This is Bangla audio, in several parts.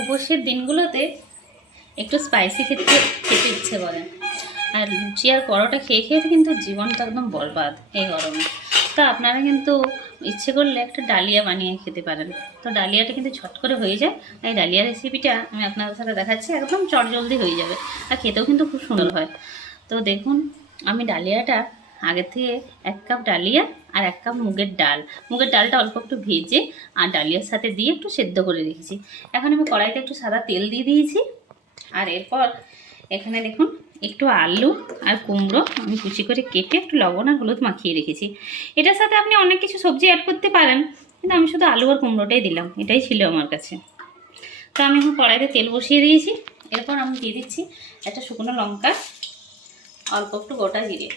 উপোসের দিনগুলোতে একটু স্পাইসি খেতে ইচ্ছে করে। আর লুচি আর পরোটা খেয়ে খেয়ে কিন্তু জীবনটা একদম বরবাদ এই গরমে। তো আপনারা কিন্তু ইচ্ছে করলে একটা ডালিয়া বানিয়ে খেতে পারেন। তো ডালিয়াটা কিন্তু ছট করে হয়ে যায়। এই ডালিয়া রেসিপিটা আমি আপনাদের সাথে দেখাচ্ছি, একদম চটজলদি হয়ে যাবে আর খেতেও কিন্তু খুব সুন্দর হয়। তো দেখুন, আমি ডালিয়াটা আগের থেকে 1 কাপ ডালিয়া আর 1 কাপ মুগের ডাল, মুগের ডালটা অল্প একটু ভেজে আর ডালিয়ার সাথে দিয়ে একটু সেদ্ধ করে রেখেছি। এখন আমি কড়াইতে একটু সাদা তেল দিয়ে দিয়েছি। আর এরপর এখানে দেখুন একটু আলু আর কুমড়ো আমি কুচি করে কেটে একটু লবণ আর হলুদ মাখিয়ে রেখেছি। এটার সাথে আপনি অনেক কিছু সবজি অ্যাড করতে পারেন, কিন্তু আমি শুধু আলু আর কুমড়োটাই দিলাম, এটাই ছিল আমার কাছে। তো আমি এখন কড়াইতে তেল বসিয়ে দিয়েছি। এরপর আমি দিয়ে দিচ্ছি একটা শুকনো লঙ্কা, অল্প একটু গোটা জিরে।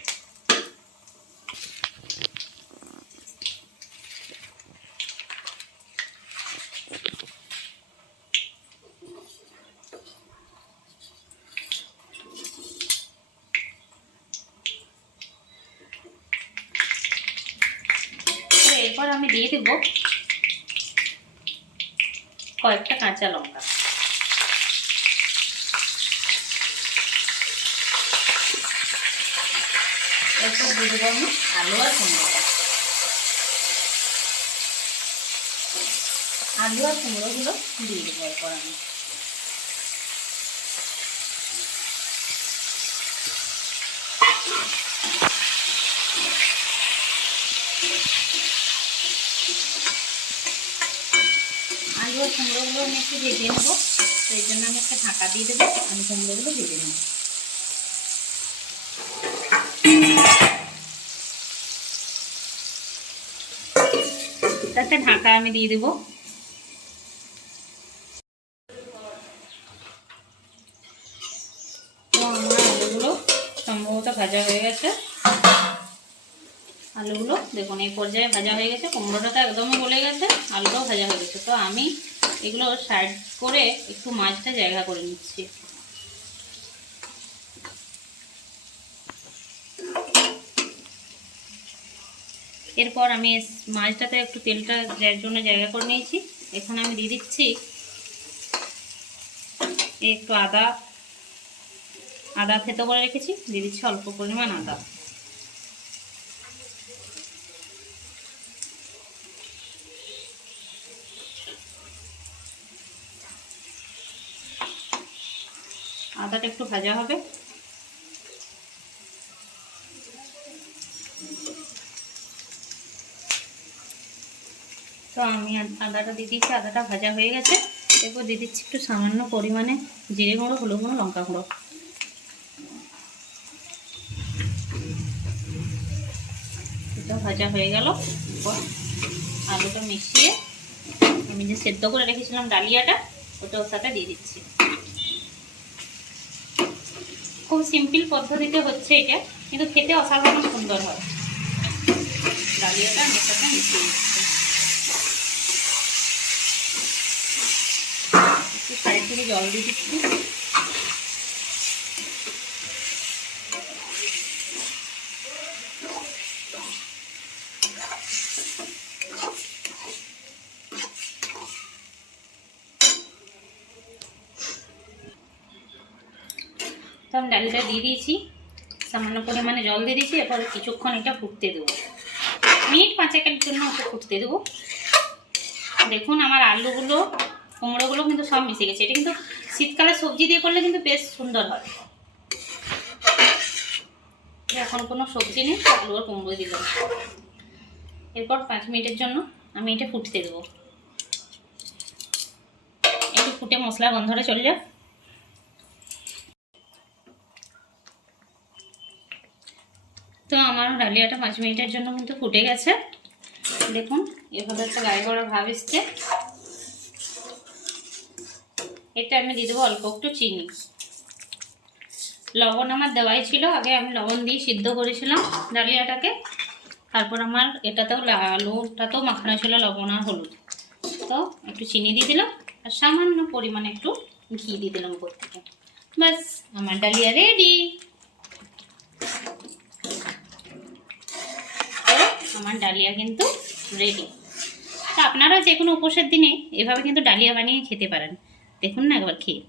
এরপর আমি দিয়ে দেব কয়েকটা কাঁচা লঙ্কা। এরপর দিয়ে দেবো আমি আলু আর কুমড়োটা। আলু আর কুমড়োগুলো দিয়ে দেবো এরপর আমি। আলু আর কুমড়োগুলো আমি একটু ভেজে নেবো, তো এই জন্য আমি একটা ঢাকা দিয়ে দেবো। আমি কুমড়োগুলো ভেজে নেব। একটা ঢাকা আমি দিয়ে দেবো। তো আমার আলুগুলো সম্ভবত ভাজা হয়ে গেছে। আলুগুলো দেখুন এই পর্যায়ে ভাজা হয়ে গেছে, কুমড়োটা তো একদমই গলে গেছে, আলুটাও ভাজা হয়ে গেছে। তো আমি এগুলো সাইড করে একটু মাছটা জায়গা করে নিচ্ছি। এরপর আমি মাছটাতে একটু তেলটা যার জন্য জায়গা করে নিয়েছি। এখানে আমি দিয়ে দিচ্ছি একটু আদা থেতো করে রেখেছি, দিয়ে দিচ্ছি অল্প পরিমাণ আদা। আদাটা একটু ভাজা হবে। তো আমি আদাটা দিয়ে দিচ্ছি, আদাটা ভাজা হয়ে গেছে। এরপর দিয়ে দিচ্ছি একটু সামান্য পরিমাণে জিরে গুঁড়ো, হলুদ গুঁড়ো, লঙ্কা গুঁড়ো। এটা ভাজা হয়ে গেল। এরপর আলুটা মিশিয়ে আমি যে সেদ্ধ করে রেখেছিলাম ডালিয়াটা, ওটা ওর সাথে দিয়ে দিচ্ছি। খুব সিম্পল পদ্ধতিতে হচ্ছে এটা, কিন্তু খেতে অসাধারণ সুন্দর হয়। ডালিয়াটা আমি সাথে মিশিয়ে দিচ্ছি। একটু সাইড থেকে জল দিয়ে দিচ্ছি। তো আমি ডালিটা দিয়ে দিয়েছি, সামান্য পরিমাণে জল দিয়ে দিয়েছি। এরপর কিছুক্ষণ এটা ফুটতে দেবো, মিনিট 5-1 জন্য ওকে ফুটতে দেবো। দেখুন আমার আলুগুলো কুমড়োগুলো কিন্তু সব মিশে গেছে। এটা কিন্তু শীতকালে সবজি দিয়ে করলে কিন্তু বেশ সুন্দর হয়। এখন কোনো সবজি নেই, আলু আর কুমড়ো দিলাম। এরপর 5 মিনিটের জন্য আমি এটা ফুটতে দেবো। একটু ফুটে মশলা গন্ধটা চলে যাক। তো আমার ডালিয়াটা 5 মিনিটের জন্য কিন্তু ফুটে গেছে। দেখুন এভাবে একটা গায়ে গড়া ভাব এসছে। এটা আমি দিয়ে দেবো অল্প একটু চিনি। লবণ আমার দেওয়াই ছিল, আগে আমি লবণ দিয়ে সিদ্ধ করেছিলাম ডালিয়াটাকে। তারপর আমার এটাতেও আলুটাতেও মাখানো ছিল লবণ আর হলুদ। তো একটু চিনি দিয়ে দিলাম আর সামান্য পরিমাণে একটু ঘি দিয়ে দিলাম উপর থেকে। ব্যাস আমার ডালিয়া রেডি। আমার ডালিয়া কিন্তু রেডি। তো আপনারা যে কোনো উপোসের দিনে এভাবে কিন্তু ডালিয়া বানিয়ে খেতে পারেন। দেখুন না একবার খেয়ে।